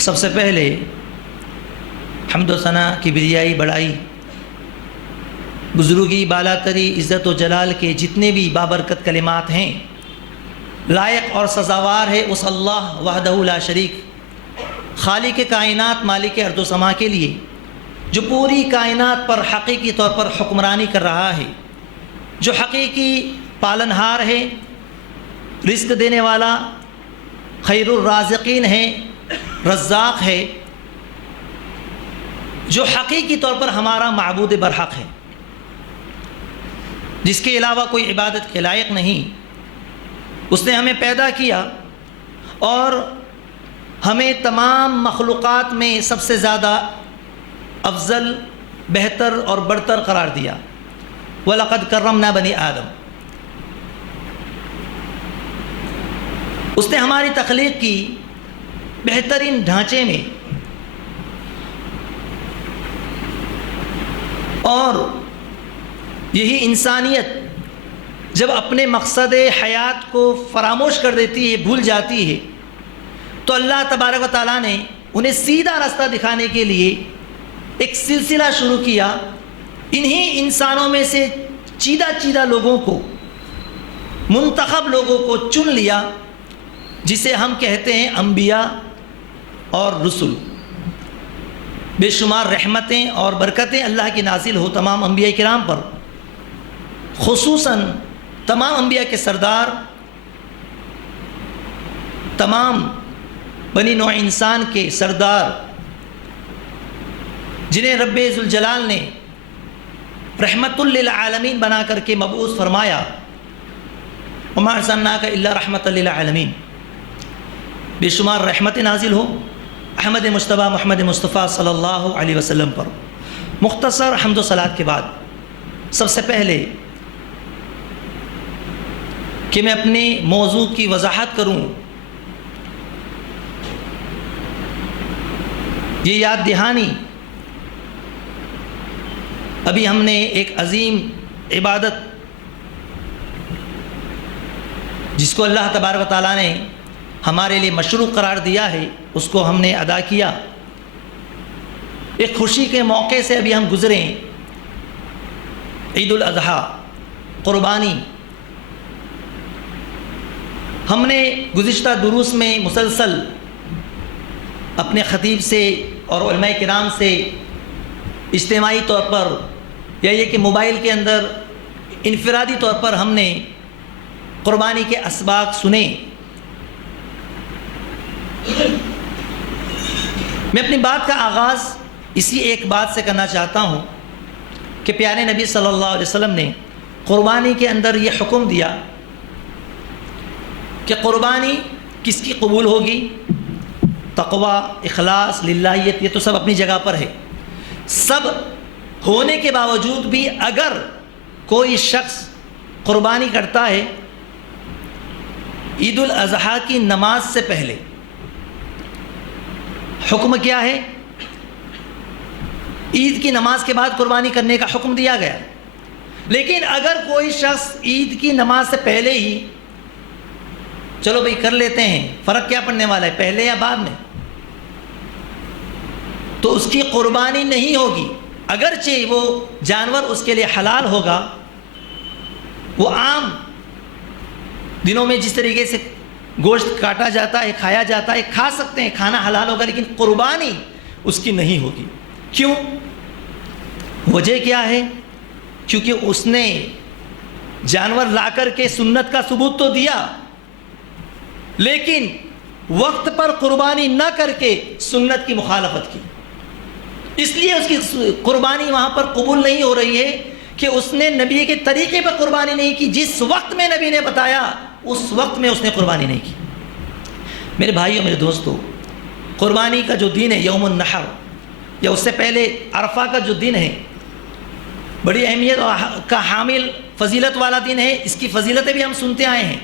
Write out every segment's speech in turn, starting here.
سب سے پہلے حمد و ثنا کبریائی بڑائی بزرگی بالا تری عزت و جلال کے جتنے بھی بابرکت کلمات ہیں لائق اور سزاوار ہے اس اللہ وحدہ لا شریک خالق کائنات مالک ارض و سما کے لیے جو پوری کائنات پر حقیقی طور پر حکمرانی کر رہا ہے، جو حقیقی پالنہار ہے، رزق دینے والا، خیر الرازقین ہے، رزاق ہے، جو حقیقی طور پر ہمارا معبود برحق ہے، جس کے علاوہ کوئی عبادت کے لائق نہیں۔ اس نے ہمیں پیدا کیا اور ہمیں تمام مخلوقات میں سب سے زیادہ افضل، بہتر اور برتر قرار دیا۔ وَلَقَدْ كَرَّمْنَا بَنِي آدم۔ اس نے ہماری تخلیق کی بہترین ڈھانچے میں، اور یہی انسانیت جب اپنے مقصد حیات کو فراموش کر دیتی ہے، بھول جاتی ہے، تو اللہ تبارک و تعالیٰ نے انہیں سیدھا راستہ دکھانے کے لیے ایک سلسلہ شروع کیا۔ انہی انسانوں میں سے چیدہ لوگوں کو، منتخب لوگوں کو چن لیا، جسے ہم کہتے ہیں انبیاء اور رسل۔ بے شمار رحمتیں اور برکتیں اللہ کی نازل ہو تمام انبیاء کرام پر، خصوصاً تمام انبیاء کے سردار، تمام بنی نوع انسان کے سردار، جنہیں رب ذوالجلال نے رحمت للعالمین بنا کر کے مبعوث فرمایا۔ وما ارسلناک الا رحمت للعالمین۔ بے شمار رحمتیں نازل ہو احمد مجتبیٰ محمد مصطفیٰ صلی اللہ علیہ وسلم پر۔ مختصر حمد و صلات کے بعد سب سے پہلے کہ میں اپنے موضوع کی وضاحت کروں، یہ یاد دہانی، ابھی ہم نے ایک عظیم عبادت جس کو اللہ تبارک و تعالیٰ نے ہمارے لیے مشروع قرار دیا ہے، اس کو ہم نے ادا کیا۔ ایک خوشی کے موقع سے ابھی ہم گزرے، عید الاضحیٰ، قربانی۔ ہم نے گزشتہ دروس میں مسلسل اپنے خطیب سے اور علماء کرام سے اجتماعی طور پر، یا یہ کہ موبائل کے اندر انفرادی طور پر ہم نے قربانی کے اسباق سنے۔ میں اپنی بات کا آغاز اسی ایک بات سے کرنا چاہتا ہوں کہ پیارے نبی صلی اللہ علیہ وسلم نے قربانی کے اندر یہ حکم دیا کہ قربانی کس کی قبول ہوگی؟ تقوی، اخلاص، للہیت، یہ تو سب اپنی جگہ پر ہے۔ سب ہونے کے باوجود بھی اگر کوئی شخص قربانی کرتا ہے عید الاضحیٰ کی نماز سے پہلے، حکم کیا ہے؟ عید کی نماز کے بعد قربانی کرنے کا حکم دیا گیا۔ لیکن اگر کوئی شخص عید کی نماز سے پہلے ہی، چلو بھئی کر لیتے ہیں، فرق کیا پڑنے والا ہے، پہلے یا بعد میں، تو اس کی قربانی نہیں ہوگی۔ اگرچہ وہ جانور اس کے لیے حلال ہوگا، وہ عام دنوں میں جس طریقے سے گوشت کاٹا جاتا ہے، کھایا جاتا ہے، کھا سکتے ہیں، کھانا حلال ہوگا، لیکن قربانی اس کی نہیں ہوگی۔ کیوں؟ وجہ کیا ہے؟ کیونکہ اس نے جانور لا کر کے سنت کا ثبوت تو دیا، لیکن وقت پر قربانی نہ کر کے سنت کی مخالفت کی، اس لیے اس کی قربانی وہاں پر قبول نہیں ہو رہی ہے کہ اس نے نبی کے طریقے پر قربانی نہیں کی۔ جس وقت میں نبی نے بتایا اس وقت میں اس نے قربانی نہیں کی۔ میرے بھائیوں، میرے دوستوں، قربانی کا جو دن ہے یوم النحر، یا اس سے پہلے عرفہ کا جو دن ہے، بڑی اہمیت کا حامل فضیلت والا دن ہے۔ اس کی فضیلتیں بھی ہم سنتے آئے ہیں،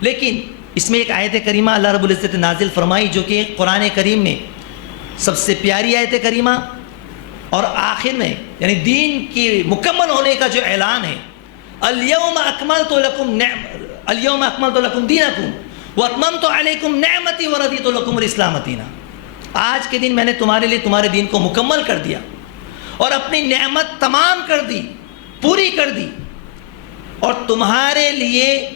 لیکن اس میں ایک آیت کریمہ اللہ رب العزت نازل فرمائی جو کہ قرآن کریم میں سب سے پیاری آیت کریمہ، اور آخر میں یعنی دین کی مکمل ہونے کا جو اعلان ہے، اليوم اکملت لکم دینکم واتممت علیکم نعمتی ورضیت لکم الاسلام دینا۔ آج کے دن میں نے تمہارے لیے تمہارے دین کو مکمل کر دیا اور اپنی نعمت تمام کر دی، پوری کر دی، اور تمہارے لیے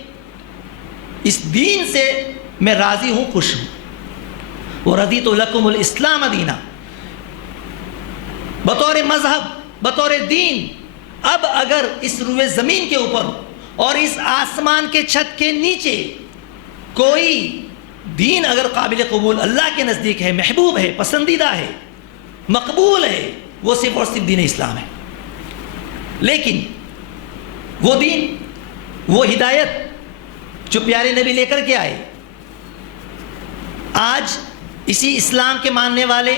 اس دین سے میں راضی ہوں، خوش ہوں۔ وَرَضِيتُ لَكُمُ الْإِسْلَامَ دِينًا، بطور مذہب، بطور دین۔ اب اگر اس روئے زمین کے اوپر اور اس آسمان کے چھت کے نیچے کوئی دین اگر قابل قبول اللہ کے نزدیک ہے، محبوب ہے، پسندیدہ ہے، مقبول ہے، وہ صرف اور صرف دین اسلام ہے۔ لیکن وہ دین، وہ ہدایت جو پیارے نبی لے کر کے آئے، آج اسی اسلام کے ماننے والے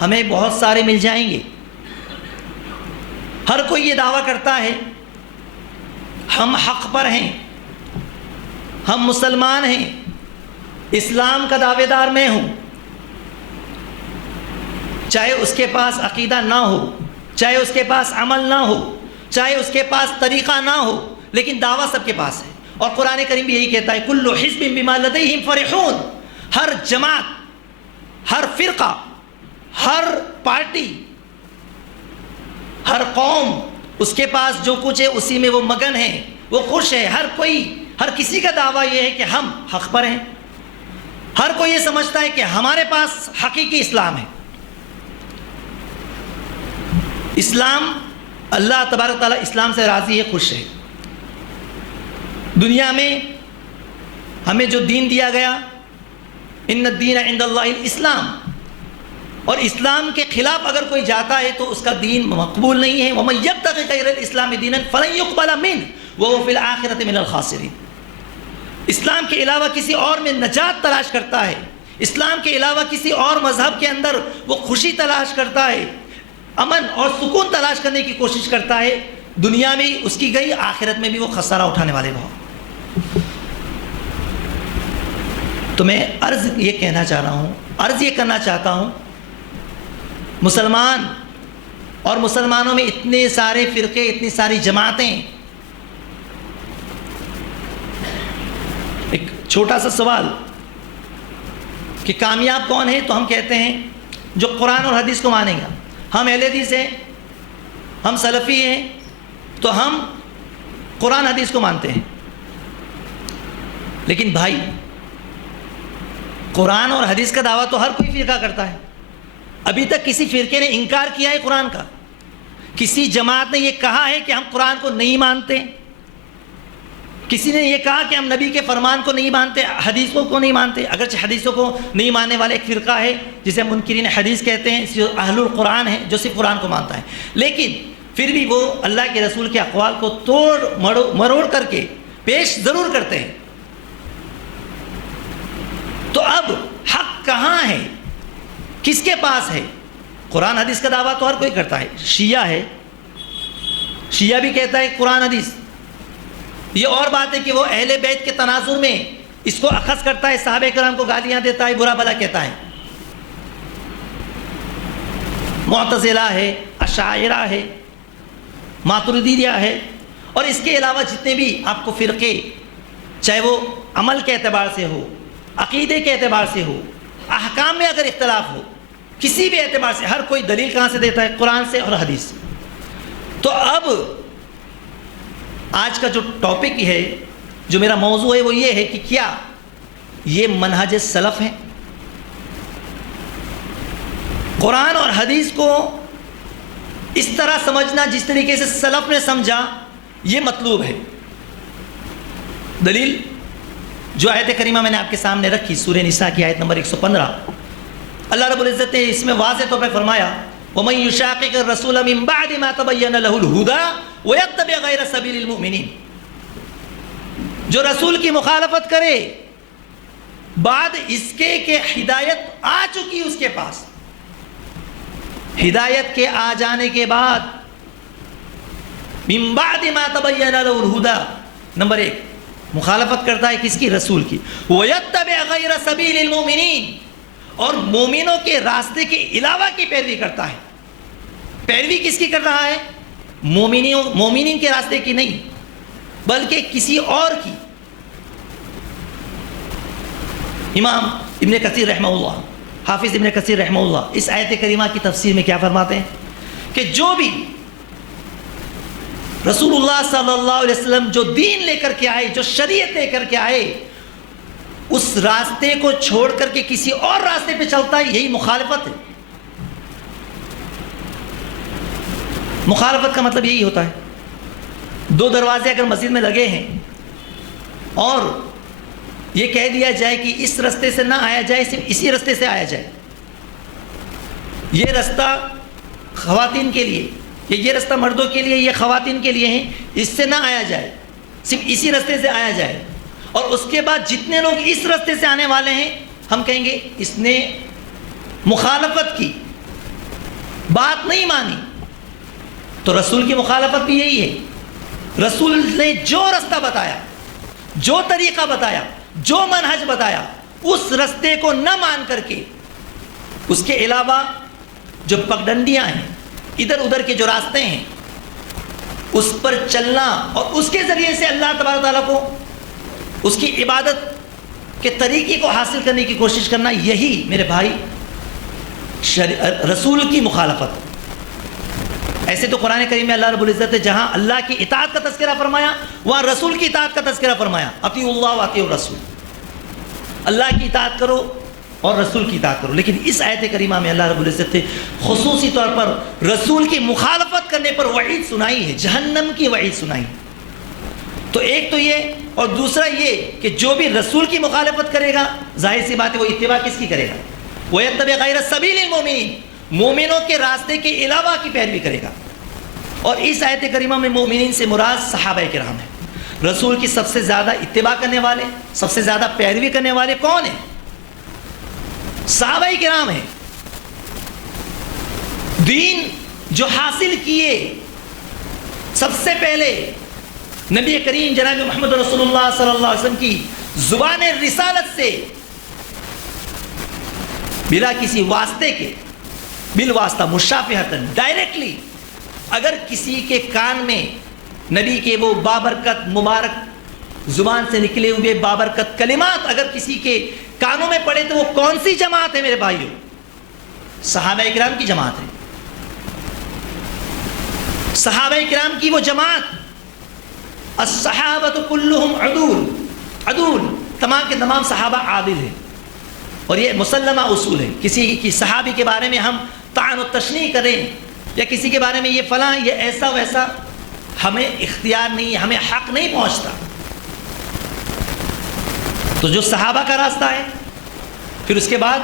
ہمیں بہت سارے مل جائیں گے۔ ہر کوئی یہ دعویٰ کرتا ہے ہم حق پر ہیں، ہم مسلمان ہیں، اسلام کا دعوے دار میں ہوں، چاہے اس کے پاس عقیدہ نہ ہو، چاہے اس کے پاس عمل نہ ہو، چاہے اس کے پاس طریقہ نہ ہو، لیکن دعویٰ سب کے پاس ہے۔ اور قرآن کریم بھی یہی کہتا ہے کل حزب بما لدیہم فرحون، ہر جماعت، ہر فرقہ، ہر پارٹی، ہر قوم، اس کے پاس جو کچھ ہے اسی میں وہ مگن ہے، وہ خوش ہے۔ ہر کسی کا دعویٰ یہ ہے کہ ہم حق پر ہیں، ہر کوئی یہ سمجھتا ہے کہ ہمارے پاس حقیقی اسلام ہے۔ اسلام، اللہ تبارک تعالیٰ اسلام سے راضی ہے، خوش ہے۔ دنیا میں ہمیں جو دین دیا گیا، ان الدین عند اللہ الاسلام، اور اسلام کے خلاف اگر کوئی جاتا ہے تو اس کا دین مقبول نہیں ہے۔ وَمَن يَبْتَغِ غَيْرَ الْإِسْلَامِ دِينًا فَلَن يُقْبَلَ مِنْهُ وَهُوَ فِي الْآخِرَةِ مِنَ الْخَاسِرِينَ۔ اسلام کے علاوہ کسی اور میں نجات تلاش کرتا ہے، اسلام کے علاوہ کسی اور مذہب کے اندر وہ خوشی تلاش کرتا ہے، امن اور سکون تلاش کرنے کی کوشش کرتا ہے، دنیا میں اس کی گئی، آخرت میں بھی وہ خسارہ اٹھانے والے ہوں۔ تو میں عرض یہ کرنا چاہتا ہوں، مسلمان اور مسلمانوں میں اتنے سارے فرقے، اتنی ساری جماعتیں۔ ایک چھوٹا سا سوال کہ کامیاب کون ہے، تو ہم کہتے ہیں جو قرآن اور حدیث کو مانیں گا۔ ہم اہل حدیث ہیں، ہم سلفی ہیں، تو ہم قرآن حدیث کو مانتے ہیں۔ لیکن بھائی، قرآن اور حدیث کا دعویٰ تو ہر کوئی فرقہ کرتا ہے۔ ابھی تک کسی فرقے نے انکار کیا ہے قرآن کا؟ کسی جماعت نے یہ کہا ہے کہ ہم قرآن کو نہیں مانتے؟ کسی نے یہ کہا کہ ہم نبی کے فرمان کو نہیں مانتے، حدیثوں کو نہیں مانتے؟ اگرچہ حدیثوں کو نہیں ماننے والے ایک فرقہ ہے جسے منکرین حدیث کہتے ہیں، جو اہل القرآن ہے، جو صرف قرآن کو مانتا ہے، لیکن پھر بھی وہ اللہ کے رسول کے اقوال کو توڑ مروڑ کر کے پیش ضرور کرتے ہیں۔ تو اب حق کہاں ہے، کس کے پاس ہے؟ قرآن حدیث کا دعویٰ تو ہر کوئی کرتا ہے۔ شیعہ ہے، شیعہ بھی کہتا ہے قرآن حدیث۔ یہ اور بات ہے کہ وہ اہل بیت کے تناظر میں اس کو اخذ کرتا ہے، صحابہ کرام کو گالیاں دیتا ہے، برا بھلا کہتا ہے۔ معتزلہ ہے، اشاعرہ ہے، ماتریدیہ ہے، اور اس کے علاوہ جتنے بھی آپ کو فرقے، چاہے وہ عمل کے اعتبار سے ہو، عقیدے کے اعتبار سے ہو، احکام میں اگر اختلاف ہو، کسی بھی اعتبار سے، ہر کوئی دلیل کہاں سے دیتا ہے؟ قرآن سے اور حدیث سے۔ تو اب آج کا جو ٹاپک ہے، جو میرا موضوع ہے، وہ یہ ہے کہ کیا یہ منہج سلف ہے؟ قرآن اور حدیث کو اس طرح سمجھنا جس طریقے سے سلف نے سمجھا، یہ مطلوب ہے۔ دلیل جو آیت کریمہ میں نے آپ کے سامنے رکھی، سورہ نساء کی آیت نمبر 115، اللہ رب العزت نے اس میں واضح طور پہ فرمایا وَمَن يُشَاقِقِ الرَّسُولَ مِن بَعْدِ مَا تَبَيَّنَ لَهُ الْهُدَىٰ وَيَتَّبِعْ غَيْرَ سَبِيلِ الْمُؤْمِنِينَ، جو رسول کی مخالفت کرے بعد اس کے کہ ہدایت آ چکی اس کے پاس، ہدایت کے آ جانے کے بعد، مِن بَعْدِ مَا تَبَيَّنَ لَهُ الْهُدَىٰ، نمبر 1 مخالفت کرتا ہے کس کی؟ رسول کی۔ وَيَتَّبِعْ غَيْرَ سَبِيلِ الْمُؤْمِنِينَ، اور مومنوں کے راستے کے علاوہ کی پیروی کرتا ہے۔ پیروی کس کی کر رہا ہے؟ مومنین کے راستے کی نہیں، بلکہ کسی اور کی۔ امام ابن کثیر رحمہ اللہ حافظ ابن کثیر رحمہ اللہ اس آیت کریمہ کی تفسیر میں کیا فرماتے ہیں کہ جو بھی رسول اللہ صلی اللہ علیہ وسلم جو دین لے کر کے آئے، جو شریعت لے کر کے آئے، اس راستے کو چھوڑ کر کے کسی اور راستے پہ چلتا ہے، یہی مخالفت ہے۔ مخالفت کا مطلب یہی ہوتا ہے، دو دروازے اگر مسجد میں لگے ہیں اور یہ کہہ دیا جائے کہ اس راستے سے نہ آیا جائے، صرف اسی راستے سے آیا جائے، یہ رستہ خواتین کے لیے، یہ رستہ مردوں کے لیے، یہ خواتین کے لیے ہیں، اس سے نہ آیا جائے، صرف اسی راستے سے آیا جائے، اور اس کے بعد جتنے لوگ اس راستے سے آنے والے ہیں ہم کہیں گے اس نے مخالفت کی، بات نہیں مانی۔ تو رسول کی مخالفت بھی یہی ہے، رسول نے جو رستہ بتایا، جو طریقہ بتایا، جو منہج بتایا، اس رستے کو نہ مان کر کے اس کے علاوہ جو پگڈنڈیاں ہیں، ادھر ادھر کے جو راستے ہیں، اس پر چلنا اور اس کے ذریعے سے اللہ تبارک تعالیٰ کو اس کی عبادت کے طریقے کو حاصل کرنے کی کوشش کرنا، یہی میرے بھائی رسول کی مخالفت۔ ایسے تو قرآن کریم میں اللہ رب العزت نے جہاں اللہ کی اطاعت کا تذکرہ فرمایا وہاں رسول کی اطاعت کا تذکرہ فرمایا، اطیعوا اللہ واطیعوا الرسول، اللہ کی اطاعت کرو اور رسول کی اطاعت کرو۔ لیکن اس آیت کریمہ میں اللہ رب العزت نے خصوصی طور پر رسول کی مخالفت کرنے پر وعید سنائی ہے، جہنم کی وعید سنائی۔ تو ایک تو یہ، اور دوسرا یہ کہ جو بھی رسول کی مخالفت کرے گا، ظاہر سی بات ہے وہ اتباع کس کی کرے گا؟ وَيَتَّبِعْ غَيْرَ سَبِيلِ الْمُؤْمِنِينَ، مومنوں کے راستے کے علاوہ کی پیروی کرے گا۔ اور اس آیت کریمہ میں مومنین سے مراد صحابہ کرام ہیں۔ رسول کی سب سے زیادہ اتباع کرنے والے، سب سے زیادہ پیروی کرنے والے کون ہیں؟ صحابہ کرام ہیں۔ دین جو حاصل کیے، سب سے پہلے نبی کریم جناب محمد رسول اللہ صلی اللہ علیہ وسلم کی زبان رسالت سے بلا کسی واسطے کے، بالواسطہ مشافہتاً، ڈائریکٹلی اگر کسی کے کان میں نبی کے وہ بابرکت مبارک زبان سے نکلے ہوئے بابرکت کلمات اگر کسی کے کانوں میں پڑے تو وہ کون سی جماعت ہے میرے بھائیوں؟ صحابہ کرام کی جماعت ہے۔ صحابہ کرام کی وہ جماعت، الصحابۃ کلہم عدول، عدول، تمام کے تمام صحابہ عادل ہیں، اور یہ مسلمہ اصول ہے۔ کسی کی صحابی کے بارے میں ہم طعن و تشنیع کریں یا کسی کے بارے میں یہ فلاں یہ ایسا ویسا، ہمیں اختیار نہیں، ہمیں حق نہیں پہنچتا۔ تو جو صحابہ کا راستہ ہے، پھر اس کے بعد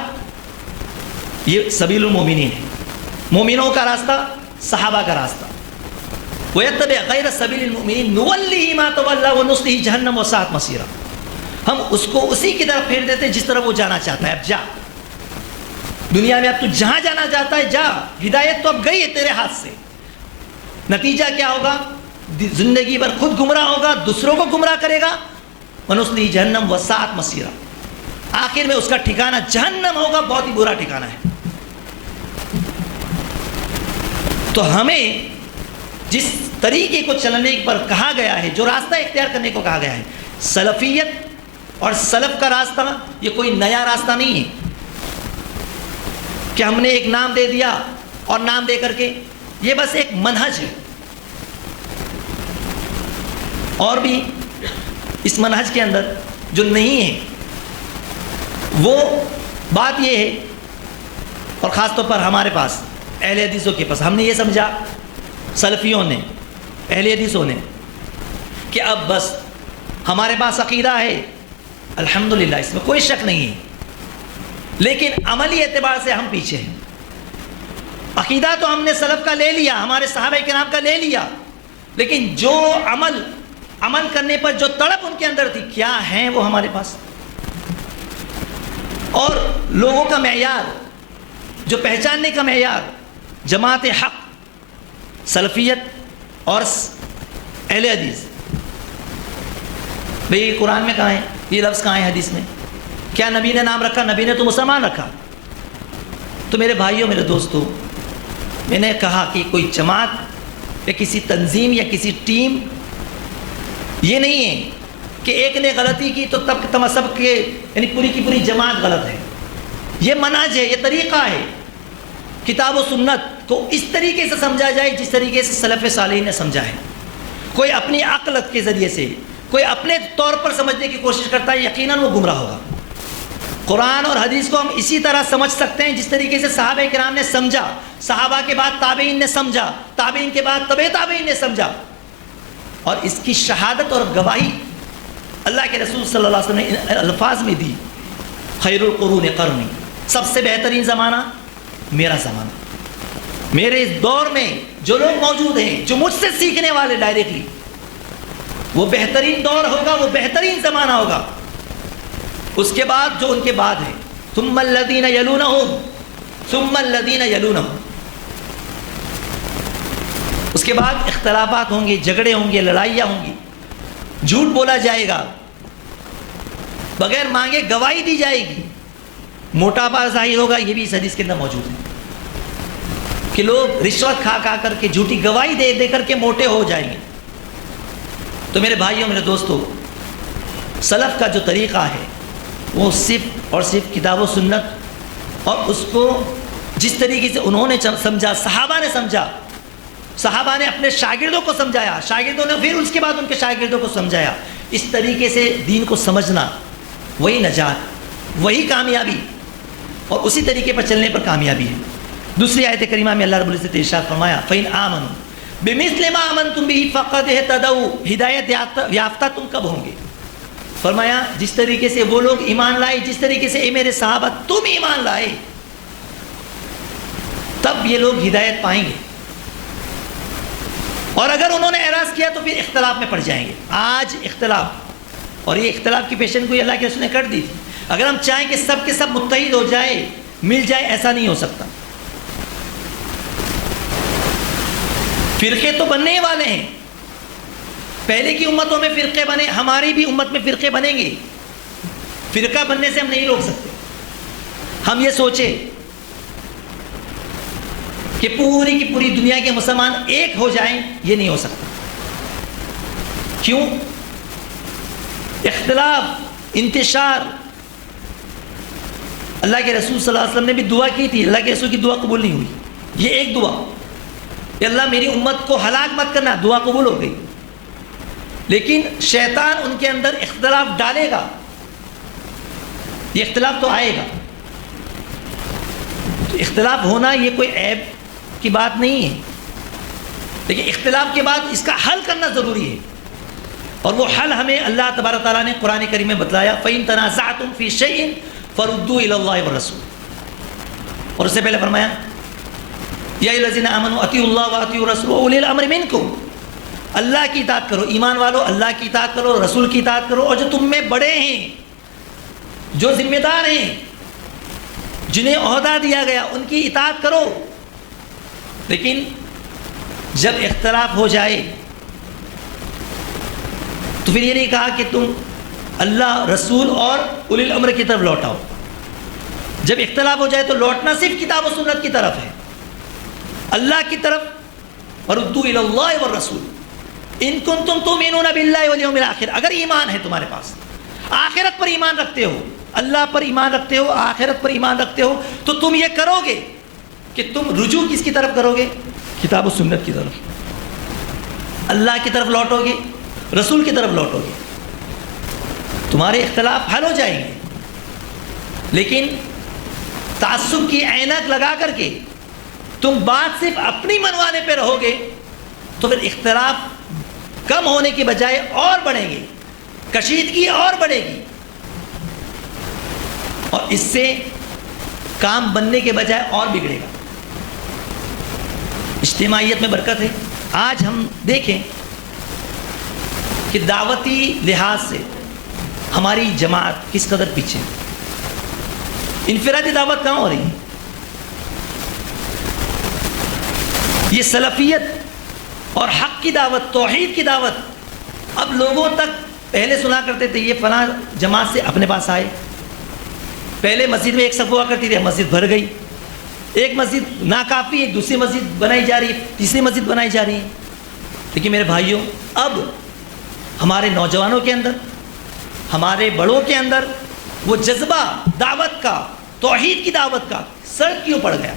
یہ سبیل المومنین ہے، مومنوں کا راستہ، صحابہ کا راستہ۔ وَيَتَّبِعْ غَيْرَ سَبِيلِ الْمُؤْمِنِينَ نُوَلِّهِ مَا تَوَلَّىٰ وَنُصْلِهِ جَهَنَّمَ وَسَاءَتْ مَصِيرًا، ہم اس کو اسی کی طرف پھیر دیتے جس طرف وہ جانا چاہتا ہے۔ اب جا، دنیا میں اب تو جہاں جانا چاہتا ہے جا، ہدایت تو اب گئی ہے تیرے ہاتھ سے۔ نتیجہ کیا ہوگا؟ زندگی بھر خود گمراہ ہوگا، دوسروں کو گمراہ کرے گا۔ وَنُصْلِهِ جَهَنَّمَ وَسَاءَتْ مَصِيرًا، آخر میں اس کا ٹھکانہ جہنم ہوگا، بہت ہی برا ٹھکانہ ہے۔ تو ہمیں جس طریقے کو چلنے پر کہا گیا ہے، جو راستہ اختیار کرنے کو کہا گیا ہے، سلفیت اور سلف کا راستہ، یہ کوئی نیا راستہ نہیں ہے کہ ہم نے ایک نام دے دیا اور نام دے کر کے، یہ بس ایک منہج ہے۔ اور بھی اس منہج کے اندر جو نہیں ہے وہ بات یہ ہے، اور خاص طور پر ہمارے پاس اہل حدیثوں کے پاس ہم نے یہ سمجھا، سلفیوں نے، اہل حدیثوں نے، کہ اب بس ہمارے پاس عقیدہ ہے، الحمدللہ اس میں کوئی شک نہیں ہے، لیکن عملی اعتبار سے ہم پیچھے ہیں۔ عقیدہ تو ہم نے سلف کا لے لیا، ہمارے صحابہ کرام کا لے لیا، لیکن جو عمل کرنے پر جو تڑپ ان کے اندر تھی، کیا ہیں وہ ہمارے پاس؟ اور لوگوں کا معیار، جو پہچاننے کا معیار، جماعت حق، سلفیت اور اہل حدیث، بھئی قرآن میں کہاں ہے یہ لفظ، کہاں ہے حدیث میں؟ کیا نبی نے نام رکھا؟ نبی نے تو مسلمان رکھا۔ تو میرے بھائیوں، میرے دوستوں، میں نے کہا کہ کوئی جماعت یا کسی تنظیم یا کسی ٹیم یہ نہیں ہے کہ ایک نے غلطی کی تو تب سب کے، یعنی پوری کی پوری جماعت غلط ہے۔ یہ منہج ہے، یہ طریقہ ہے، کتاب و سنت کو اس طریقے سے سمجھا جائے جس طریقے سے سلف صالحین نے سمجھا ہے۔ کوئی اپنی عقل کے ذریعے سے، کوئی اپنے طور پر سمجھنے کی کوشش کرتا ہے، یقیناً وہ گمراہ ہوگا۔ قرآن اور حدیث کو ہم اسی طرح سمجھ سکتے ہیں جس طریقے سے صحابہ کرام نے سمجھا، صحابہ کے بعد تابعین نے سمجھا، تابعین کے بعد تبع تابعین نے سمجھا، اور اس کی شہادت اور گواہی اللہ کے رسول صلی اللہ علیہ وسلم نے الفاظ میں دی، خیر القرون قرنی، سب سے بہترین زمانہ میرا زمانہ، میرے اس دور میں جو لوگ موجود ہیں، جو مجھ سے سیکھنے والے ڈائریکٹلی، وہ بہترین دور ہوگا، وہ بہترین زمانہ ہوگا۔ اس کے بعد جو ان کے بعد ہے، ثم الذین یلونہم ثم الذین یلونہم، اس کے بعد اختلافات ہوں گے، جھگڑے ہوں گے، لڑائیاں ہوں گی، جھوٹ بولا جائے گا، بغیر مانگے گواہی دی جائے گی، موٹاپا ظاہر ہوگا۔ یہ بھی اس حدیث کے اندر موجود ہے کہ لوگ رشوت کھا کھا کر کے، جھوٹی گواہی دے دے کر کے موٹے ہو جائیں گے۔ تو میرے بھائیوں، میرے دوستو، سلف کا جو طریقہ ہے وہ صرف اور صرف کتاب و سنت، اور اس کو جس طریقے سے انہوں نے سمجھا، صحابہ نے سمجھا، صحابہ نے اپنے شاگردوں کو سمجھایا، شاگردوں نے پھر اس کے بعد ان کے شاگردوں کو سمجھایا، اس طریقے سے دین کو سمجھنا، وہی نجات، وہی کامیابی، اور اسی طریقے پر چلنے پر کامیابی ہے۔ دوسری آیت کریمہ میں اللہ رب العزت نے ارشاد فرمایا، فَإِنْ آمَنُوا بِمِثْلِ مَا آمَنْتُمْ بِهِ فَقَدْ اهْتَدَوْا، ہدایت یافتہ تم کب ہوں گے؟ فرمایا جس طریقے سے وہ لوگ ایمان لائے، جس طریقے سے اے میرے صحابہ تم ایمان لائے، تب یہ لوگ ہدایت پائیں گے۔ اور اگر انہوں نے اعراض کیا تو پھر اختلاف میں پڑ جائیں گے۔ آج اختلاف، اور یہ اختلاف کی پیشن گوئی اللہ کے رسول نے کر دی تھی۔ اگر ہم چاہیں کہ سب کے سب متحد ہو جائے، مل جائے، ایسا نہیں ہو سکتا۔ فرقے تو بننے ہی والے ہیں، پہلے کی امتوں میں فرقے بنے، ہماری بھی امت میں فرقے بنیں گے۔ فرقہ بننے سے ہم نہیں روک سکتے۔ ہم یہ سوچے کہ پوری کی پوری دنیا کے مسلمان ایک ہو جائیں، یہ نہیں ہو سکتا۔ کیوں؟ اختلاف، انتشار۔ اللہ کے رسول صلی اللہ علیہ وسلم نے بھی دعا کی تھی، اللہ کے رسول کی دعا قبول نہیں ہوئی۔ یہ ایک دعا کہ اللہ میری امت کو ہلاک مت کرنا، دعا قبول ہو گئی۔ لیکن شیطان ان کے اندر اختلاف ڈالے گا، یہ اختلاف تو آئے گا۔ تو اختلاف ہونا یہ کوئی عیب کی بات نہیں ہے، لیکن اختلاف کے بعد اس کا حل کرنا ضروری ہے، اور وہ حل ہمیں اللہ تبارک تعالیٰ نے قرآن کریم میں بتلایا، فَإِن تَنَازَعْتُمْ فِي شَيْءٍ فَرُدُّوهُ إِلَى اللَّهِ وَالرَّسُولِ، اور اس سے پہلے فرمایا یا أَيُّهَا الَّذِينَ آمَنُوا أَطِيعُوا اللَّهَ وَأَطِيعُوا الرَّسُولَ وَأُولِي الْأَمْرِ مِنكُمْ، اللہ کی اطاعت کرو، ایمان والو اللہ کی اطاعت کرو، رسول کی اطاعت کرو، اور جو تم میں بڑے ہیں، جو ذمہ دار ہیں، جنہیں عہدہ دیا گیا، ان کی اطاعت کرو۔ لیکن جب اختلاف ہو جائے تو پھر یہ نہیں کہا کہ تم اللہ، رسول اور اولی الامر کی طرف لوٹاؤ۔ جب اختلاف ہو جائے تو لوٹنا صرف کتاب و سنت کی طرف ہے، اللہ کی طرف، وَرُدُّوا إِلَى اللَّهِ وَالرَّسُولِ إِن كُنتُمْ تُؤْمِنُونَ بِاللَّهِ وَالْيَوْمِ الْآخِرِ، اگر ایمان ہے تمہارے پاس، آخرت پر ایمان رکھتے ہو، اللہ پر ایمان رکھتے ہو، آخرت پر ایمان رکھتے ہو، تو تم یہ کرو گے کہ تم رجوع کس کی طرف کرو گے؟ کتاب و سنت کی طرف، اللہ کی طرف لوٹو گے، رسول کی طرف لوٹو گے، تمہارے اختلاف حل ہو جائیں گے۔ لیکن تعصب کی عینک لگا کر کے تم بات صرف اپنی منوانے پہ رہو گے تو پھر اختلاف کم ہونے کی بجائے اور بڑھیں گے، کشیدگی اور بڑھے گی، اور اس سے کام بننے کے بجائے اور بگڑے گا۔ اجتماعیت میں برکت ہے۔ آج ہم دیکھیں کہ دعوتی لحاظ سے ہماری جماعت کس قدر پیچھے، انفرادی دعوت کہاں ہو رہی ہے؟ یہ سلفیت اور حق کی دعوت، توحید کی دعوت اب لوگوں تک، پہلے سنا کرتے تھے یہ فلاں جماعت سے اپنے پاس آئے، پہلے مسجد میں ایک صف ہوا کرتی تھی، مسجد بھر گئی، ایک مسجد ناکافی ہے، دوسری مسجد بنائی جا رہی ہے، تیسری مسجد بنائی جا رہی ہے۔ لیکن میرے بھائیوں، اب ہمارے نوجوانوں کے اندر، ہمارے بڑوں کے اندر وہ جذبہ دعوت کا، توحید کی دعوت کا سر کیوں پڑ گیا؟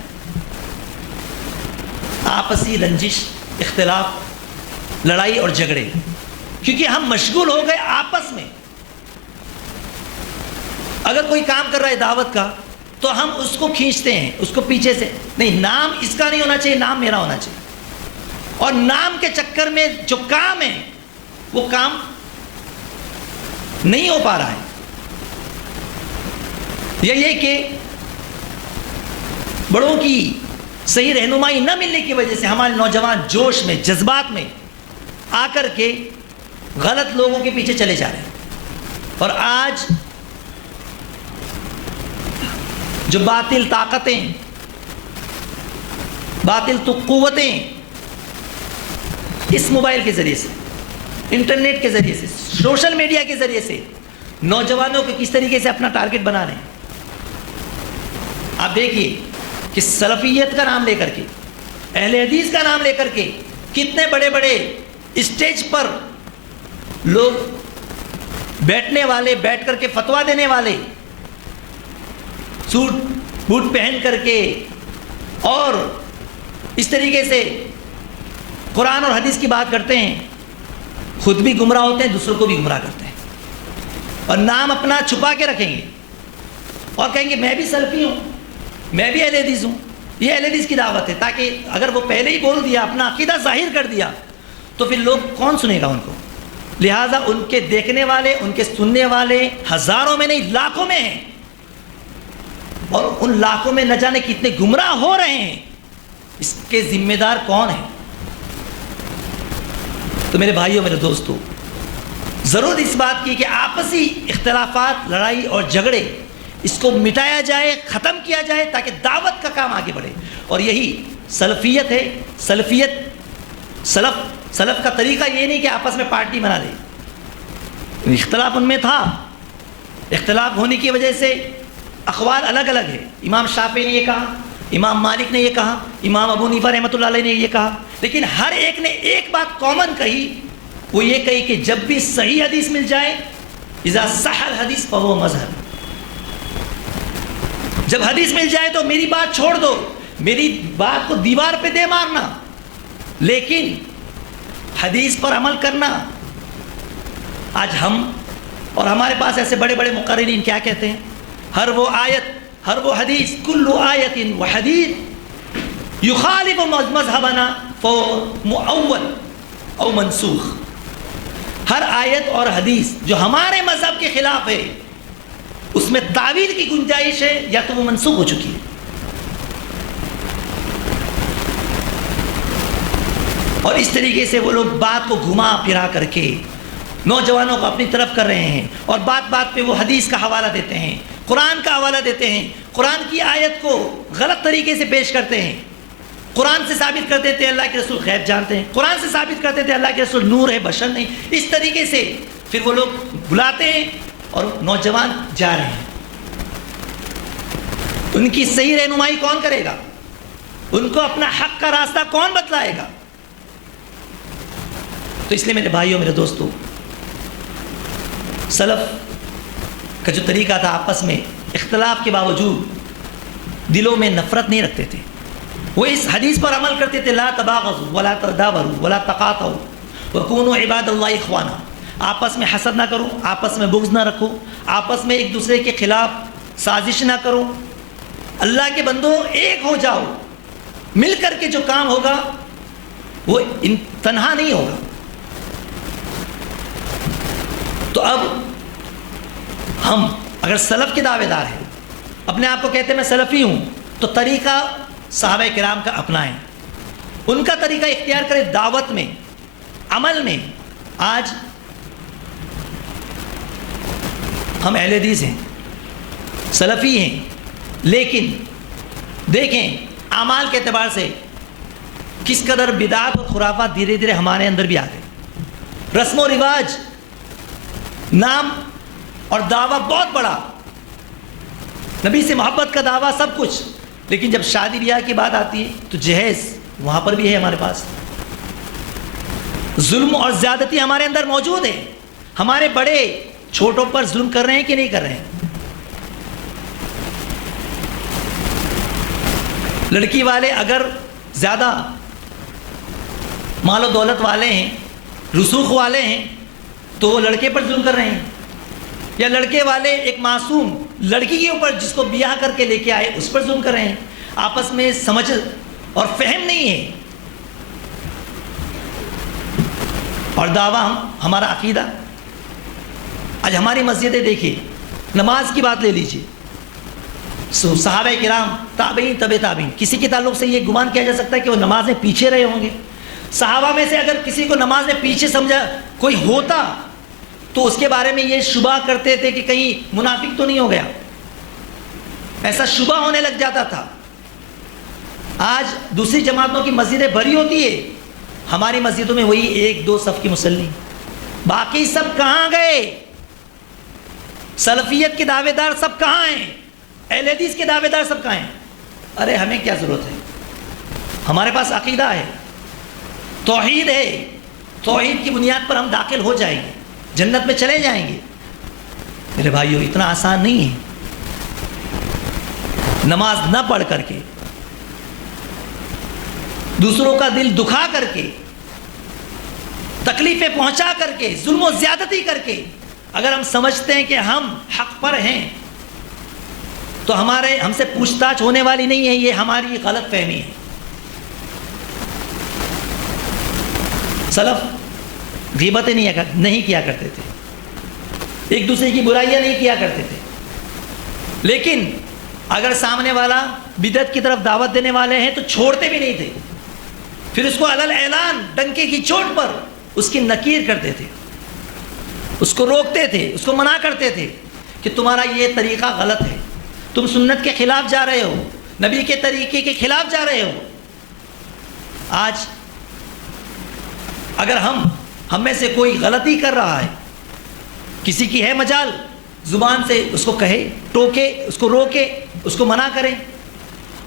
آپسی رنجش، اختلاف، لڑائی اور جھگڑے، کیونکہ ہم مشغول ہو گئے آپس میں۔ اگر کوئی کام کر رہا ہے دعوت کا تو ہم اس کو کھینچتے ہیں، اس کو پیچھے سے، نہیں نام اس کا نہیں ہونا چاہیے، نام میرا ہونا چاہیے، اور نام کے چکر میں جو کام ہے وہ کام نہیں ہو پا رہا ہے۔ یہ کہ بڑوں کی صحیح رہنمائی نہ ملنے کی وجہ سے ہمارے نوجوان جوش میں، جذبات میں آ کر کے غلط لوگوں کے پیچھے چلے جا رہے ہیں، اور آج جو باطل طاقتیں، باطل تو قوتیں اس موبائل کے ذریعے سے، انٹرنیٹ کے ذریعے سے، سوشل میڈیا کے ذریعے سے نوجوانوں کو کس طریقے سے اپنا ٹارگٹ بنا رہے ہیں۔ آپ دیکھیے کہ سلفیت کا نام لے کر کے، اہل حدیث کا نام لے کر کے کتنے بڑے بڑے اسٹیج پر لوگ بیٹھنے والے، بیٹھ کر کے فتویٰ دینے والے، سوٹ بوٹ پہن کر کے اور اس طریقے سے قرآن اور حدیث کی بات کرتے ہیں، خود بھی گمراہ ہوتے ہیں، دوسروں کو بھی گمراہ کرتے ہیں، اور نام اپنا چھپا کے رکھیں گے اور کہیں گے میں بھی سلفی ہوں، میں بھی اہل حدیث ہوں۔ یہ اہل حدیث کی دعوت ہے، تاکہ اگر وہ پہلے ہی بول دیا، اپنا عقیدہ ظاہر کر دیا، تو پھر لوگ کون سنے گا ان کو؟ لہٰذا ان کے دیکھنے والے، ان کے سننے والے ہزاروں میں نہیں لاکھوں میں ہیں، اور ان لاکھوں میں نہ جانے کتنے گمراہ ہو رہے ہیں، اس کے ذمہ دار کون ہیں؟ تو میرے بھائیوں، میرے دوستوں، ضرورت اس بات کی کہ آپسی اختلافات، لڑائی اور جھگڑے، اس کو مٹایا جائے، ختم کیا جائے، تاکہ دعوت کا کام آگے بڑھے۔ اور یہی سلفیت ہے۔ سلف کا طریقہ یہ نہیں کہ آپس میں پارٹی بنا لے۔ اختلاف ان میں تھا، اختلاف ہونے کی وجہ سے اقوال الگ الگ ہے۔ امام شافعی نے یہ کہا، امام مالک نے یہ کہا، امام ابو حنیفہ رحمۃ اللہ علیہ نے یہ کہا، لیکن ہر ایک نے ایک بات کامن کہی، وہ یہ کہی کہ جب بھی صحیح حدیث مل جائے، اذا صح الحدیث فہو مذہب، جب حدیث مل جائے تو میری بات چھوڑ دو، میری بات کو دیوار پہ دے مارنا، لیکن حدیث پر عمل کرنا۔ آج ہم اور ہمارے پاس ایسے بڑے بڑے مقررین کیا کہتے ہیں؟ ہر وہ آیت، ہر وہ حدیث، کل آیت و حدیث یخالف مذہبنا فهو مؤول او منسوخ۔ ہر آیت اور حدیث جو ہمارے مذہب کے خلاف ہے، اس میں تعویل کی گنجائش ہے، یا تو وہ منسوخ ہو چکی ہے۔ اور اس طریقے سے وہ لوگ بات کو گھما پھرا کر کے نوجوانوں کو اپنی طرف کر رہے ہیں، اور بات بات پہ وہ حدیث کا حوالہ دیتے ہیں، قرآن کا حوالہ دیتے ہیں، قرآن کی آیت کو غلط طریقے سے پیش کرتے ہیں۔ قرآن سے ثابت کرتے تھے اللہ کے رسول غیب جانتے ہیں، قرآن سے ثابت کرتے تھے اللہ کے رسول نور ہے، بشر نہیں۔ اس طریقے سے پھر وہ لوگ بلاتے ہیں اور نوجوان جا رہے ہیں۔ ان کی صحیح رہنمائی کون کرے گا؟ ان کو اپنا حق کا راستہ کون بتلائے گا؟ تو اس لیے میرے بھائیوں، میرے دوستوں، سلف کا جو طریقہ تھا، آپس میں اختلاف کے باوجود دلوں میں نفرت نہیں رکھتے تھے۔ وہ اس حدیث پر عمل کرتے تھے، لا تباغضوا ولا تدابروا ولا تقاطعوا وكونوا عباد اللہ اخوانا۔ آپس میں حسد نہ کرو، آپس میں بغض نہ رکھو، آپس میں ایک دوسرے کے خلاف سازش نہ کرو، اللہ کے بندوں ایک ہو جاؤ، مل کر کے جو کام ہوگا وہ تنہا نہیں ہوگا۔ تو اب ہم اگر سلف کے دعوے دار ہیں، اپنے آپ کو کہتے ہیں میں سلفی ہوں، تو طریقہ صحابہ کرام کا اپنائیں، ان کا طریقہ اختیار کریں، دعوت میں، عمل میں۔ آج ہم اہل حدیث ہیں، سلفی ہیں، لیکن دیکھیں اعمال کے اعتبار سے کس قدر بدعات اور خرافات دھیرے دھیرے ہمارے اندر بھی آ گئے۔ رسم و رواج، نام اور دعویٰ بہت بڑا، نبی سے محبت کا دعویٰ، سب کچھ، لیکن جب شادی بیاہ کی بات آتی ہے تو جہیز وہاں پر بھی ہے ہمارے پاس۔ ظلم اور زیادتی ہمارے اندر موجود ہے۔ ہمارے بڑے چھوٹوں پر ظلم کر رہے ہیں کہ نہیں کر رہے ہیں؟ لڑکی والے اگر زیادہ مال و دولت والے ہیں، رسوخ والے ہیں، تو وہ لڑکے پر ظلم کر رہے ہیں، یا لڑکے والے ایک معصوم لڑکی کے اوپر جس کو بیاہ کر کے لے کے آئے اس پر ظلم کر رہے ہیں. آپس میں سمجھ اور فہم نہیں ہے. اور دعویٰ ہمارا عقیدہ. آج ہماری مسجدیں دیکھیے، نماز کی بات لے لیجیے، صحابہ کرام، تابعین، تبع تابعین، کسی کے تعلق سے یہ گمان کیا جا سکتا ہے کہ وہ نماز میں پیچھے رہے ہوں گے؟ صحابہ میں سے اگر کسی کو نماز میں پیچھے سمجھا کوئی ہوتا تو اس کے بارے میں یہ شبہ کرتے تھے کہ کہیں منافق تو نہیں ہو گیا، ایسا شبہ ہونے لگ جاتا تھا. آج دوسری جماعتوں کی مسجدیں بھری ہوتی ہے، ہماری مسجدوں میں وہی 1-2 صف کی مصلی، باقی سب کہاں گئے؟ سلفیت کے دعوے دار سب کہاں ہیں؟ اہل حدیث کے دعوے دار سب کہاں ہیں؟ ارے ہمیں کیا ضرورت ہے؟ ہمارے پاس عقیدہ ہے، توحید ہے، توحید کی بنیاد پر ہم داخل ہو جائیں گے، جنت میں چلے جائیں گے. میرے بھائیو، اتنا آسان نہیں ہے. نماز نہ پڑھ کر کے، دوسروں کا دل دکھا کر کے، تکلیفیں پہنچا کر کے، ظلم و زیادتی کر کے اگر ہم سمجھتے ہیں کہ ہم حق پر ہیں تو ہم سے پوچھ تاچھ ہونے والی نہیں ہے. یہ ہماری غلط فہمی ہے. سلف غیبتیں نہیں کیا کرتے تھے، ایک دوسرے کی برائیاں نہیں کیا کرتے تھے، لیکن اگر سامنے والا بدعت کی طرف دعوت دینے والے ہیں تو چھوڑتے بھی نہیں تھے. پھر اس کو علل اعلان ڈنکے کی چوٹ پر اس کی نکیر کرتے تھے، اس کو روکتے تھے، اس کو منع کرتے تھے کہ تمہارا یہ طریقہ غلط ہے، تم سنت کے خلاف جا رہے ہو، نبی کے طریقے کے خلاف جا رہے ہو. آج اگر ہم میں سے کوئی غلطی کر رہا ہے، کسی کی ہے مجال، زبان سے اس کو کہے، ٹوکے، اس کو روکے، اس کو منع کریں.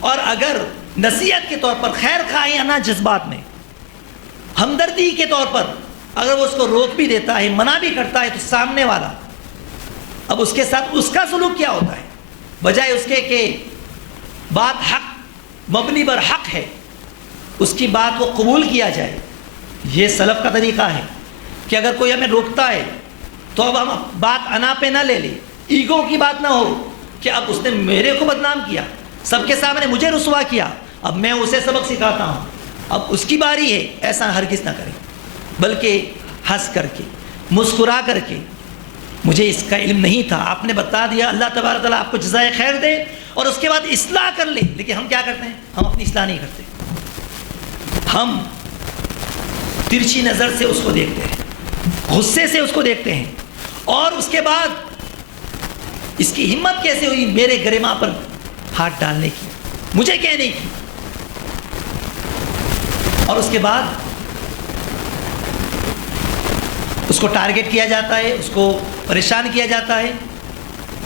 اور اگر نصیحت کے طور پر، خیر خواہانہ جذبات میں، ہمدردی کے طور پر اگر وہ اس کو روک بھی دیتا ہے، منع بھی کرتا ہے، تو سامنے والا اب اس کے ساتھ اس کا سلوک کیا ہوتا ہے؟ بجائے اس کے کہ بات حق مبنی بر حق ہے، اس کی بات کو قبول کیا جائے. یہ سلف کا طریقہ ہے کہ اگر کوئی ہمیں روکتا ہے تو اب ہم بات انا پہ نہ لے لیں، ایگو کی بات نہ ہو کہ اب اس نے میرے کو بدنام کیا، سب کے سامنے مجھے رسوا کیا، اب میں اسے سبق سکھاتا ہوں، اب اس کی باری ہے. ایسا ہرگز نہ کریں، بلکہ ہنس کر کے، مسکرا کر کے، مجھے اس کا علم نہیں تھا، آپ نے بتا دیا، اللہ تبارک تعالیٰ آپ کو جزائے خیر دے، اور اس کے بعد اصلاح کر لیں. لیکن ہم کیا کرتے ہیں؟ ہم اپنی اصلاح نہیں کرتے، ہم ترچھی نظر سے اس کو دیکھتے ہیں، غصے سے اس کو دیکھتے ہیں، اور اس کے بعد اس کی ہمت کیسے ہوئی میرے گریما پر ہاتھ ڈالنے کی، مجھے کہنے کی. اور اس کے بعد اس کو ٹارگٹ کیا جاتا ہے، اس کو پریشان کیا جاتا ہے.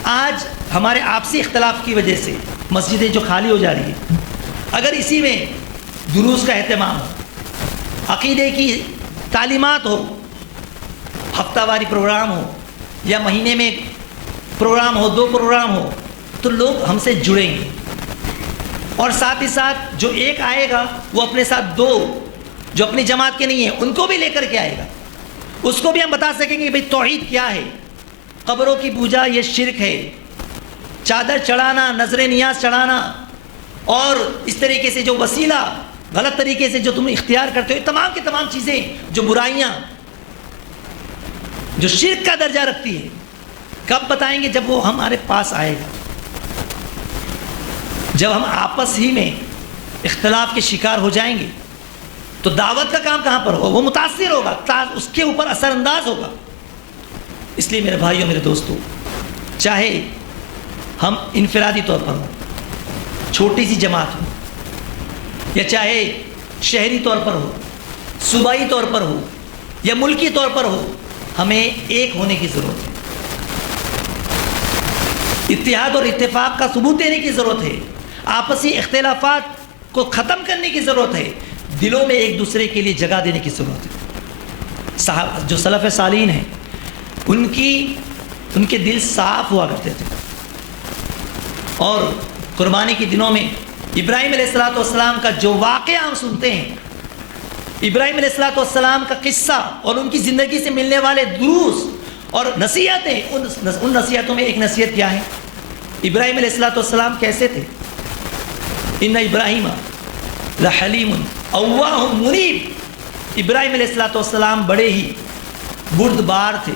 آج ہمارے آپسی اختلاف کی وجہ سے مسجدیں جو خالی ہو جا رہی ہیں، اگر اسی میں دروس کا اہتمام ہو، عقیدے کی تعلیمات ہو، ہفتہ واری پروگرام ہو، یا مہینے میں پروگرام ہو، 2 پروگرام ہو، تو لوگ ہم سے جڑیں گے. اور ساتھ ہی ساتھ جو ایک آئے گا وہ اپنے ساتھ 2 جو اپنی جماعت کے نہیں ہیں ان کو بھی لے کر کے آئے گا. اس کو بھی ہم بتا سکیں گے کہ بھئی توحید کیا ہے. قبروں کی پوجا یہ شرک ہے، چادر چڑھانا، نظر نیاز چڑھانا، اور اس طریقے سے جو وسیلہ غلط طریقے سے جو تم اختیار کرتے ہو، تمام کی تمام چیزیں جو برائیاں جو شرک کا درجہ رکھتی ہے، کب بتائیں گے؟ جب وہ ہمارے پاس آئے گا، جب ہم آپس ہی میں اختلاف کے شکار ہو جائیں گے تو دعوت کا کام کہاں پر ہوگا؟ وہ متاثر ہوگا، اس کے اوپر اثر انداز ہوگا. اس لیے میرے بھائیوں، میرے دوستوں، چاہے ہم انفرادی طور پر ہوں، چھوٹی سی جماعت ہو، یا چاہے شہری طور پر ہو، صوبائی طور پر ہو، یا ملکی طور پر ہو، ہمیں ایک ہونے کی ضرورت ہے. اتحاد اور اتفاق کا ثبوت دینے کی ضرورت ہے. آپسی اختلافات کو ختم کرنے کی ضرورت ہے. دلوں میں ایک دوسرے کے لیے جگہ دینے کی ضرورت ہے. جو سلف صالحین ہیں، ان کے دل صاف ہوا کرتے تھے، اور قربانی کے دنوں میں ابراہیم علیہ السلام کا جو واقعہ ہم سنتے ہیں، ابراہیم علیہ السلام کا قصہ اور ان کی زندگی سے ملنے والے دروس اور نصیحتیں، ان نصیحتوں میں ایک نصیحت کیا ہے؟ ابراہیم علیہ السلام کیسے تھے؟ ان ابراہیم لحلیم اواہ منیب، ابراہیم علیہ السلام بڑے ہی بردبار تھے،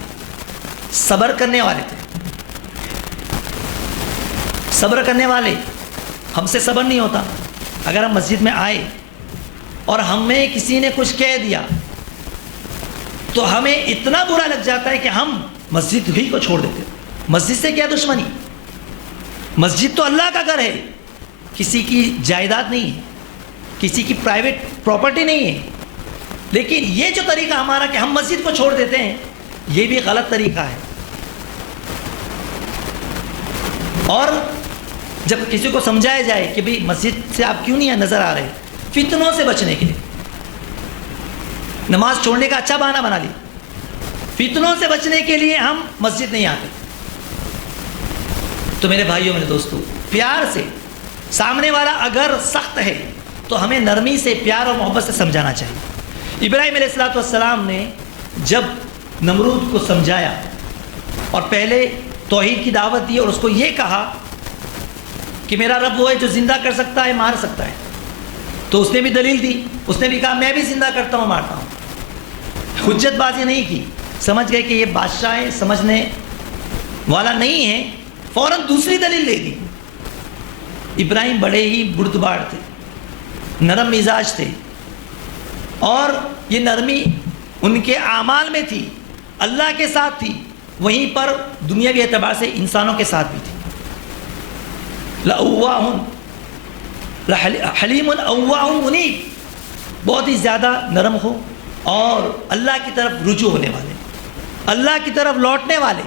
صبر کرنے والے تھے۔ صبر کرنے والے، ہم سے صبر نہیں ہوتا۔ اگر ہم مسجد میں آئے اور ہمیں کسی نے کچھ کہہ دیا تو ہمیں اتنا برا لگ جاتا ہے کہ ہم مسجد ہی کو چھوڑ دیتے۔ مسجد سے کیا دشمنی؟ مسجد تو اللہ کا گھر ہے، کسی کی جائیداد نہیں ہے، کسی کی پرائیویٹ پراپرٹی نہیں ہے۔ لیکن یہ جو طریقہ ہمارا کہ ہم مسجد کو چھوڑ دیتے ہیں، یہ بھی غلط طریقہ ہے۔ اور جب کسی کو سمجھایا جائے کہ بھئی مسجد سے آپ کیوں نہیں نظر آ رہے، فتنوں سے بچنے کے لیے نماز چھوڑنے کا اچھا بہانہ بنا لی، فتنوں سے بچنے کے لیے ہم مسجد نہیں آتے۔ تو میرے بھائیوں، میرے دوستوں، پیار سے، سامنے والا اگر سخت ہے تو ہمیں نرمی سے، پیار اور محبت سے سمجھانا چاہیے۔ ابراہیم علیہ السلام نے جب نمرود کو سمجھایا اور پہلے توحید کی دعوت دی اور اس کو یہ کہا کہ میرا رب وہ ہے جو زندہ کر سکتا ہے، مار سکتا ہے، تو اس نے بھی دلیل دی، اس نے بھی کہا میں بھی زندہ کرتا ہوں، مارتا ہوں۔ حجت بازی نہیں کی، سمجھ گئے کہ یہ بادشاہ ہے، سمجھنے والا نہیں ہے، فوراً دوسری دلیل دے دی۔ ابراہیم بڑے ہی بردبار تھے، نرم مزاج تھے، اور یہ نرمی ان کے اعمال میں تھی، اللہ کے ساتھ تھی، وہیں پر دنیاوی اعتبار سے انسانوں کے ساتھ بھی تھی۔ حلیم اواہ منیب، بہت ہی زیادہ نرم ہو اور اللہ کی طرف رجوع ہونے والے، اللہ کی طرف لوٹنے والے۔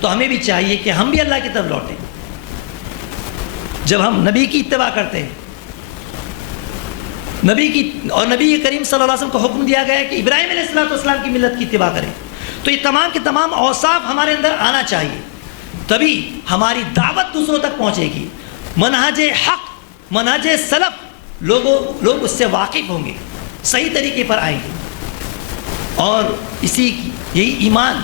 تو ہمیں بھی چاہیے کہ ہم بھی اللہ کی طرف لوٹیں۔ جب ہم نبی کی اتباع کرتے ہیں، نبی کریم صلی اللہ علیہ وسلم کو حکم دیا گیا ہے کہ ابراہیم علیہ السلام کی ملت کی اتباع کریں، تو یہ تمام کے تمام اوصاف ہمارے اندر آنا چاہیے، تبھی ہماری دعوت دوسروں تک پہنچے گی۔ منہج حق، منہج سلف، لوگ اس سے واقف ہوں گے، صحیح طریقے پر آئیں گے، اور یہی ایمان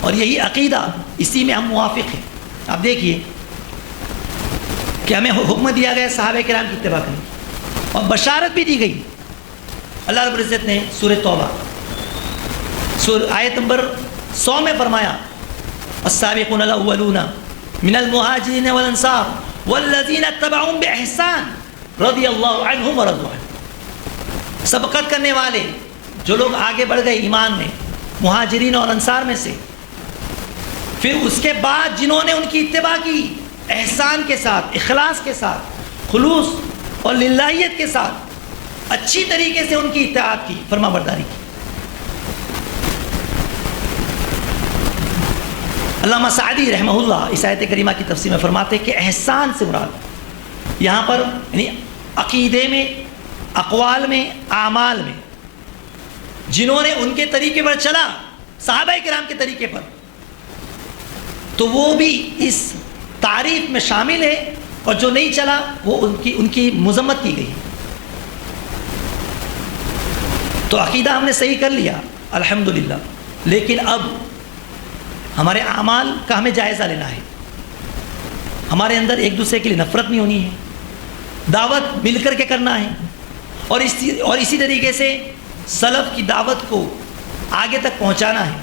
اور یہی عقیدہ، اسی میں ہم موافق ہیں۔ آپ دیکھیے کہ ہمیں حکم دیا گیا صحابہ کرام کی اتباع کریں، اور بشارت بھی دی گئی۔ اللہ رب العزت نے سورہ توبہ آیت نمبر 100 میں فرمایا، السابقون الاولون من المہاجرین والانصار والذین اتبعوہم باحسان رضی اللہ عنہم ورضوا عنہ۔ سبقت کرنے والے جو لوگ آگے بڑھ گئے ایمان میں، مہاجرین اور انصار میں سے، پھر اس کے بعد جنہوں نے ان کی اتباع کی احسان کے ساتھ، اخلاص کے ساتھ، خلوص اور للہیت کے ساتھ، اچھی طریقے سے ان کی اطاعت کی، فرما برداری کی۔ علامہ سعدی رحمہ اللہ اس آیت کریمہ کی تفسیر میں فرماتے ہیں کہ احسان سے مراد یہاں پر یعنی عقیدے میں، اقوال میں، اعمال میں، جنہوں نے ان کے طریقے پر چلا، صحابہ کرام کے طریقے پر، تو وہ بھی اس تعریف میں شامل ہے، اور جو نہیں چلا وہ ان کی مذمت کی گئی۔ تو عقیدہ ہم نے صحیح کر لیا الحمدللہ، لیکن اب ہمارے اعمال کا ہمیں جائزہ لینا ہے۔ ہمارے اندر ایک دوسرے کے لیے نفرت نہیں ہونی ہے، دعوت مل کر کے کرنا ہے، اور اسی طریقے سے سلف کی دعوت کو آگے تک پہنچانا ہے۔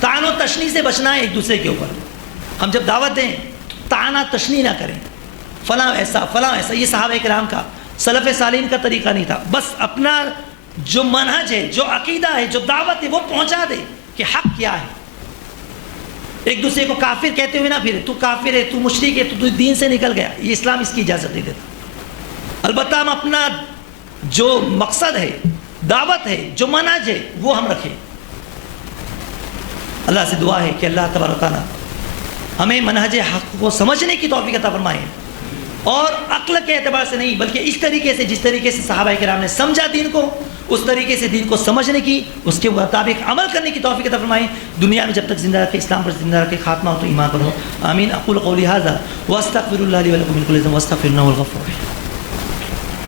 طعن و تشنیع سے بچنا ہے ایک دوسرے کے اوپر۔ ہم جب دعوت دیں طعن و تشنیع نہ کریں، فلاں ایسا فلاں ایسا، یہ صحابہ کرام کا، سلف صالحین کا طریقہ نہیں تھا۔ بس اپنا جو منہج ہے، جو عقیدہ ہے، جو دعوت ہے، وہ پہنچا دے کہ حق کیا ہے۔ ایک دوسرے کو کافر کہتے ہوئے نہ پھرے، تو کافر ہے، تو مشرک ہے، تو دین سے نکل گیا، یہ اسلام اس کی اجازت نہیں دیتا۔ البتہ ہم اپنا جو مقصد ہے، دعوت ہے، جو منہج ہے، وہ ہم رکھیں۔ اللہ سے دعا ہے کہ اللہ تبارک و تعالیٰ ہمیں منہج حق کو سمجھنے کی توفیق عطا فرمائے، اور عقل کے اعتبار سے نہیں بلکہ اس طریقے سے جس طریقے سے صحابہ کرام نے سمجھا دین کو، اس طریقے سے دین کو سمجھنے کی، اس کے مطابق عمل کرنے کی توفیق عطا فرمائے. دنیا میں جب تک زندہ رکھے، اسلام پر زندہ رکھے، خاتمہ ہو تو ایمان پر ہو. آمین. اقول قولی ھذا واستغفر اللہ لی ولکم من کل ذنب واستغفروہ انہ هو الغفور الرحیم.